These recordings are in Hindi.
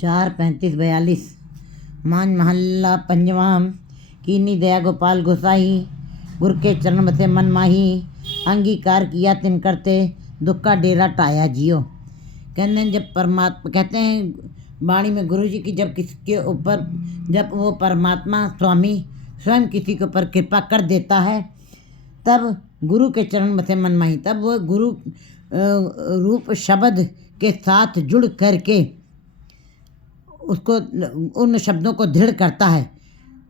4:35-42 मान महल्ला पंजवाम कीनी दया गोपाल गोसाई गुर के चरण बसे मन माही अंगीकार किया तिन करते दुख का डेरा टाया जियो। कहते हैं जब परमात्मा कहते हैं वाणी में गुरु जी की जब किसके ऊपर जब वो परमात्मा स्वामी स्वयं किसी के ऊपर कृपा कर देता है तब गुरु के चरण बसे मन माही, तब वो गुरु रूप शब्द के साथ जुड़ करके उसको उन शब्दों को दृढ़ करता है,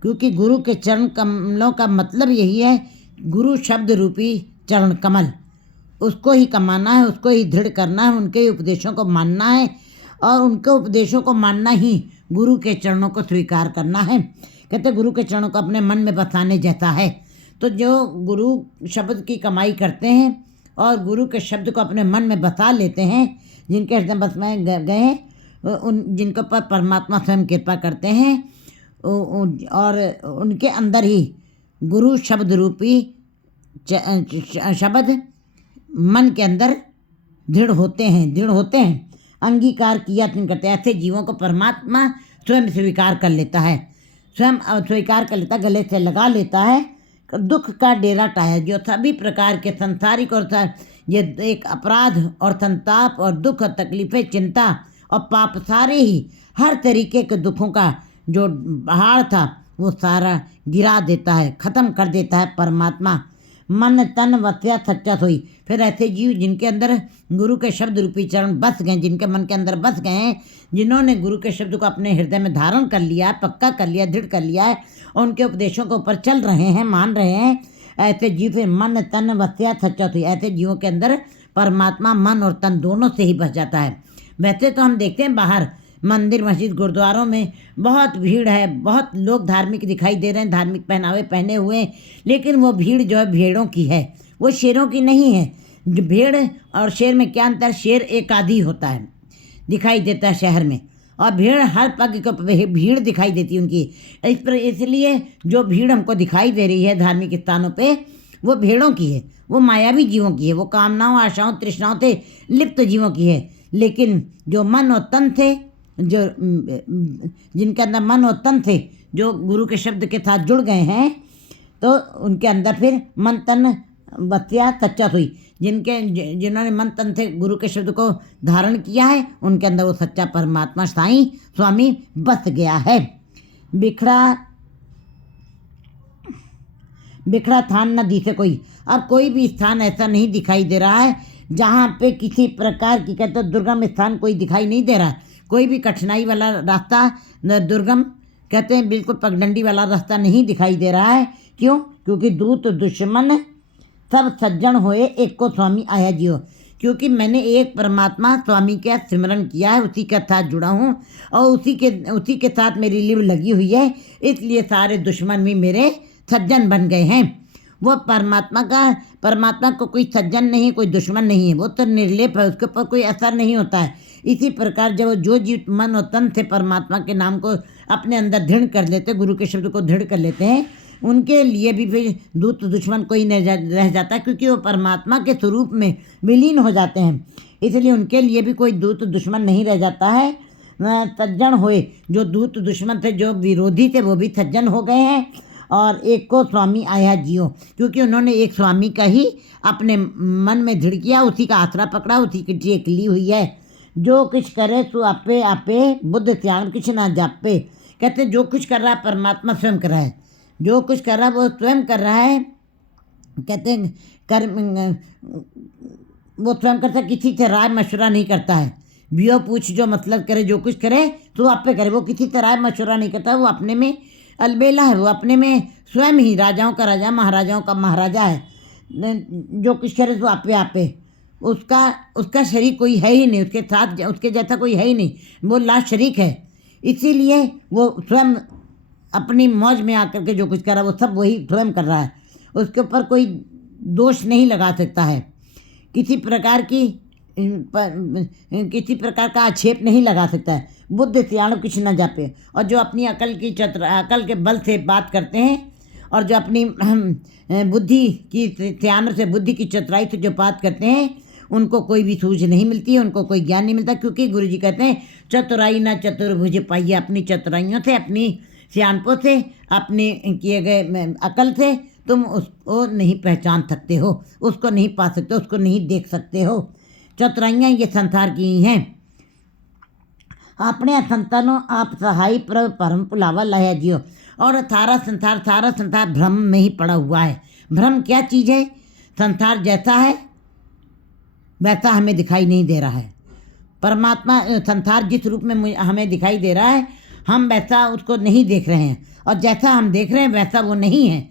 क्योंकि गुरु के चरण कमलों का मतलब यही है, गुरु शब्द रूपी चरण कमल उसको ही कमाना है, उसको ही दृढ़ करना है, उनके उपदेशों को मानना है और उनके उपदेशों को मानना ही गुरु के चरणों को स्वीकार करना है। कहते गुरु के चरणों को अपने मन में बसाने जैसा है। तो जो गुरु शब्द की कमाई करते हैं और गुरु के शब्द को अपने मन में बसा लेते हैं, जिनके हृदय बस में गए उन जिनके ऊपर परमात्मा स्वयं कृपा करते हैं और उनके अंदर ही गुरु शब्द रूपी शब्द मन के अंदर दृढ़ होते हैं अंगीकार किया तिन करते हैं। ऐसे जीवों को परमात्मा स्वयं स्वीकार कर लेता है, स्वयं स्वीकार कर लेता, गले से लगा लेता है। दुख का डेरा टाया जो सभी प्रकार के संसारिक और ये एक अपराध और संताप और दुख और तकलीफ़ें चिंता और पाप सारे ही हर तरीके के दुखों का जो पहाड़ था वो सारा गिरा देता है, ख़त्म कर देता है परमात्मा। मन तन वस्या सच्चा सोई। फिर ऐसे जीव जिनके अंदर गुरु के शब्द रूपी चरण बस गए, जिनके मन के अंदर बस गए हैं, जिन्होंने गुरु के शब्द को अपने हृदय में धारण कर लिया है, पक्का कर लिया, दृढ़ कर लिया है और उनके उपदेशों के ऊपर चल रहे हैं, मान रहे हैं, ऐसे जीव फिर मन तन वस्या सच्चा सोई। ऐसे जीवों के अंदर परमात्मा मन और तन दोनों से ही बस जाता है। वैसे तो हम देखते हैं बाहर मंदिर मस्जिद गुरुद्वारों में बहुत भीड़ है, बहुत लोग धार्मिक दिखाई दे रहे हैं, धार्मिक पहनावे पहने हुए हैं, लेकिन वो भीड़ जो है भेड़ों की है, वो शेरों की नहीं है। जो भेड़ और शेर में क्या अंतर? शेर एक आदि होता है, दिखाई देता है शहर में, और भेड़ हर पग को भीड़ दिखाई देती है उनकी। इसलिए जो भीड़ हमको दिखाई दे रही है धार्मिक स्थानों पे वो भेड़ों की है, वो मायावी जीवों की है, वो कामनाओं आशाओं तृष्णाओं से लिप्त जीवों की है। लेकिन जो मन और तन थे, जो जिनके अंदर मन और तन थे, जो गुरु के शब्द के साथ जुड़ गए हैं, तो उनके अंदर फिर मन तन वस्या सच्चा सोई। जिन्होंने मन तन से गुरु के शब्द को धारण किया है, उनके अंदर वो सच्चा परमात्मा साईं स्वामी बस गया है। बिखरा थान न दिखे कोई। अब कोई भी स्थान ऐसा नहीं दिखाई दे रहा है जहाँ पे किसी प्रकार की कहते दुर्गम स्थान कोई दिखाई नहीं दे रहा है। कोई भी कठिनाई वाला रास्ता दुर्गम कहते हैं बिल्कुल पगडंडी वाला रास्ता नहीं दिखाई दे रहा है। क्यों? क्योंकि दूत दुश्मन सब सज्जन होए एक को स्वामी आया जियो। क्योंकि मैंने एक परमात्मा स्वामी का सिमरन किया है, उसी के साथ जुड़ा हूँ और उसी के साथ मेरी लिव लगी हुई है, इसलिए सारे दुश्मन भी मेरे सज्जन बन गए हैं। वो परमात्मा को कोई सज्जन नहीं, कोई दुश्मन नहीं है, वो तो निर्लेप है, उसके ऊपर कोई असर नहीं होता है। इसी प्रकार जब जो जीव मन और तन से परमात्मा के नाम को अपने अंदर दृढ़ कर लेते, गुरु के शब्द को दृढ़ कर लेते हैं, उनके लिए भी फिर दूत दुश्मन कोई नहीं रह जाता, क्योंकि वो परमात्मा के स्वरूप में विलीन हो जाते हैं। इसलिए उनके लिए भी कोई दूत दुश्मन नहीं रह जाता है। सज्जन होए, जो दूत दुश्मन थे, जो विरोधी थे, वो भी सज्जन हो गए हैं और एक को स्वामी आया जियो, क्योंकि उन्होंने एक स्वामी का ही अपने मन में दृढ़ किया, उसी का आसरा पकड़ा, उसी की टेक ली हुई है। जो कुछ करे सो आपे आपे बुद्ध त्याग कुछ ना जापे। कहते जो कुछ कर रहा है परमात्मा स्वयं कर रहा है, जो कुछ कर रहा है वो स्वयं कर रहा है। कहते वो स्वयं करता, किसी से राय मशवरा नहीं करता है। बियो पूछ जो मतलब करे, जो कुछ करे तो आप पे करे, वो किसी से राय मशवरा नहीं करता, वो अपने में अलबेला है, वो अपने में स्वयं ही राजाओं का राजा महाराजाओं का महाराजा है। जो कुछ करे तो आपे उसका शरीक कोई है ही नहीं, उसके साथ उसके जैसा कोई है ही नहीं, वो ला शरीक है। इसीलिए वो स्वयं अपनी मौज में आकर के जो कुछ कर रहा है वो सब वही स्वयं कर रहा है, उसके ऊपर कोई दोष नहीं लगा सकता है, किसी प्रकार का आक्षेप नहीं लगा सकता है। बुद्ध सियाणु कुछ न जापे। और जो अपनी अकल के बल से बात करते हैं और जो अपनी बुद्धि की सियाणु से, बुद्धि की चतुराई से जो बात करते हैं, उनको कोई भी सूझ नहीं मिलती है, उनको कोई ज्ञान नहीं मिलता, क्योंकि गुरु जी कहते हैं चतुराई ना चतुर्भुज पाइए। अपनी चतुराइयों से, अपनी सियानपों से, अपने किए गए अकल से तुम उसको नहीं पहचान सकते हो, उसको नहीं पा सकते, उसको नहीं देख सकते हो। चतुराइयाँ ये संसार की ही हैं। अपने संतानों आप सहाय प्रभ परम पुलावा लाया जियो। और सारा संसार भ्रम में ही पड़ा हुआ है। भ्रम क्या चीज़ है? संसार जैसा है वैसा हमें दिखाई नहीं दे रहा है। परमात्मा संसार जिस रूप में हमें दिखाई दे रहा है, हम वैसा उसको नहीं देख रहे हैं, और जैसा हम देख रहे हैं वैसा वो नहीं है।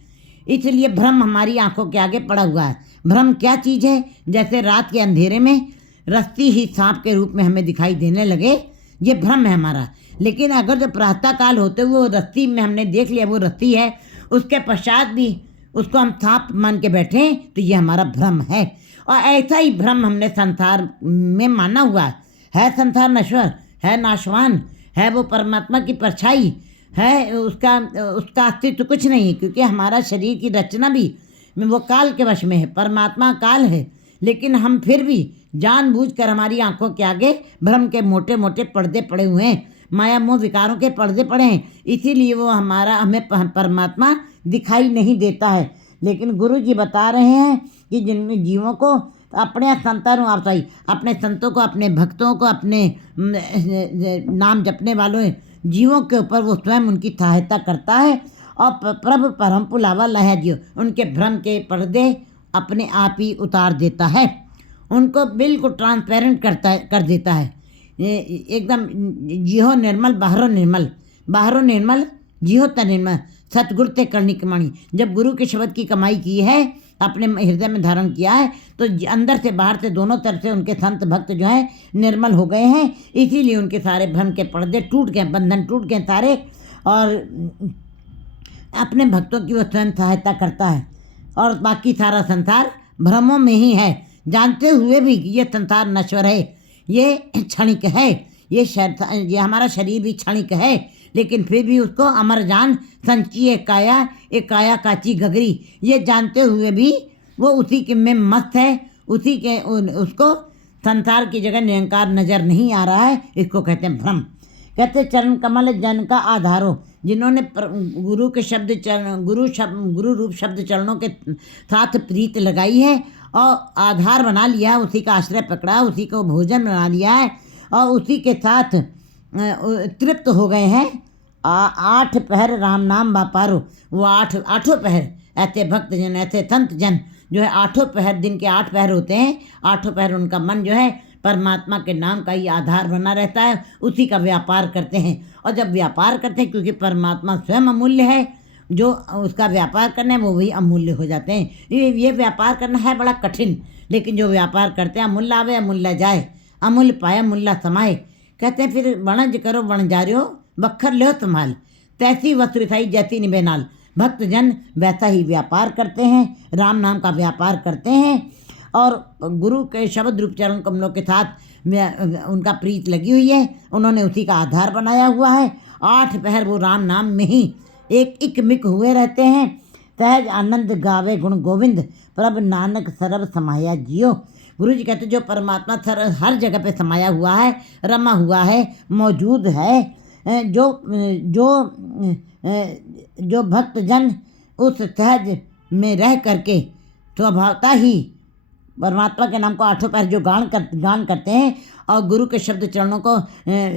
इसलिए भ्रम हमारी आंखों के आगे पड़ा हुआ है। भ्रम क्या चीज़ है? जैसे रात के अंधेरे में रस्सी ही सांप के रूप में हमें दिखाई देने लगे, ये भ्रम है हमारा। लेकिन अगर जो प्रातः काल होते हुए वो रस्सी में हमने देख लिया वो रस्सी है, उसके पश्चात भी उसको हम सांप मान के बैठे, तो ये हमारा भ्रम है। और ऐसा ही भ्रम हमने संसार में माना हुआ है। संसार नश्वर है, नाशवान है, वो परमात्मा की परछाई है, उसका अस्तित्व कुछ नहीं, क्योंकि हमारा शरीर की रचना भी वो काल के वश में है। परमात्मा काल है, लेकिन हम फिर भी जानबूझकर हमारी आंखों के आगे भ्रम के मोटे मोटे पर्दे पड़े हुए हैं, माया मोह विकारों के पर्दे पड़े हैं। इसीलिए वो हमें परमात्मा दिखाई नहीं देता है। लेकिन गुरु जी बता रहे हैं कि जिन जीवों को अपने संतानों आप सही अपने संतों को, अपने भक्तों को, अपने नाम जपने वालों जीवों के ऊपर वो स्वयं उनकी सहायता करता है, और प्रभु परम पुलावा लहा जियो, उनके भ्रम के पर्दे अपने आप ही उतार देता है, उनको बिल्कुल ट्रांसपेरेंट कर देता है। एकदम जिहो निर्मल बाहरों निर्मल, बाहरों निर्मल जिहो त निर्मल, सतगुरु ते करनी कमाणी। जब गुरु के शब्द की कमाई की है, अपने हृदय में धारण किया है, तो अंदर से बाहर से दोनों तरफ से उनके संत भक्त जो हैं निर्मल हो गए हैं। इसीलिए उनके सारे भ्रम के पर्दे टूट गए, बंधन टूट गए सारे, और अपने भक्तों की वो स्वयं सहायता करता है। और बाकी सारा संसार भ्रमों में ही है, जानते हुए भी कि ये संसार नश्वर है, ये क्षणिक है, ये हमारा शरीर भी क्षणिक है, लेकिन फिर भी उसको अमर जान संची एक काया काची गगरी, ये जानते हुए भी वो उसी के में मस्त है, उसी के उसको संसार की जगह निरंकार नजर नहीं आ रहा है। इसको कहते हैं भ्रम। कहते चरण कमल जन का आधारो, जिन्होंने गुरु के शब्द चरण गुरु रूप शब्द चरणों के साथ प्रीत लगाई है और आधार बना लिया, उसी का आश्रय पकड़ा, उसी को भोजन बना लिया है, और उसी के साथ तृप्त हो गए हैं। 8 पहर राम नाम बापारो, वो आठों पहर ऐसे भक्त जन, ऐसे संत जन जो है 8 पहर, दिन के 8 पहर होते हैं, 8 पहर उनका मन जो है परमात्मा के नाम का ही आधार बना रहता है, उसी का व्यापार करते हैं। और जब व्यापार करते हैं, क्योंकि परमात्मा स्वयं अमूल्य है, जो उसका व्यापार करना है वो वही अमूल्य हो जाते हैं। ये व्यापार करना है बड़ा कठिन, लेकिन जो व्यापार करते हैं, अमूल्य आवे अमूल्य जाए, अमूल्य पाए अमूल्य समाए। कहते हैं फिर वणज करो वणजार्यो, बखर लो संभाल, तैसी वस्तु रिसाई जैसी निभे नाल। भक्त जन वैसा ही व्यापार करते हैं, राम नाम का व्यापार करते हैं, और गुरु के शब्द रूप चरण कमलों के साथ उनका प्रीत लगी हुई है, उन्होंने उसी का आधार बनाया हुआ है। 8 पहर वो राम नाम में ही एक मिक हुए रहते हैं। सहज आनंद गावे गुण गोविंद, प्रभ नानक सरब समाया जियो। गुरु जी कहते जो परमात्मा हर जगह पे समाया हुआ है, रमा हुआ है, मौजूद है, जो भक्त जन उस सहज में रह करके स्वभावता ही परमात्मा के नाम को 8 पहर जो गान करते हैं, और गुरु के शब्द चरणों को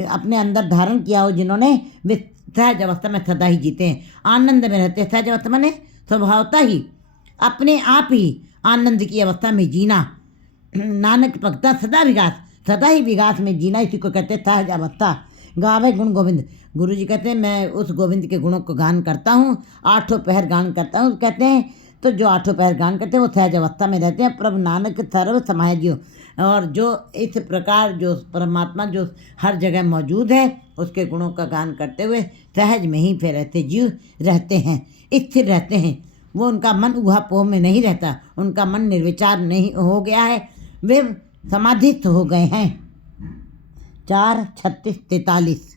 अपने अंदर धारण किया हो जिन्होंने, वे सहज अवस्था में सदा ही जीते हैं, आनंद में रहते हैं। सहज अवस्था में स्वभावता ही अपने आप ही आनंद की अवस्था में जीना। नानक भक्ता सदा ही विकास में जीना, इसी को कहते हैं सहज अवस्था। गावे गुण गोविंद, गुरु जी कहते हैं मैं उस गोविंद के गुणों को गान करता हूँ, 8 पहर गान करता हूँ। कहते हैं तो जो 8 पहर गान करते हैं वो सहज अवस्था में रहते हैं। प्रभु नानक सर्व समाय जियो, और जो इस प्रकार जो परमात्मा जो हर जगह मौजूद है, उसके गुणों का गान करते हुए सहज में ही फिर जीव रहते हैं, स्थिर रहते हैं। वो उनका मन ऊहापोह में नहीं रहता, उनका मन निर्विचार नहीं हो गया है, वे समाधिस्थ हो गए हैं। 4, 36, 43।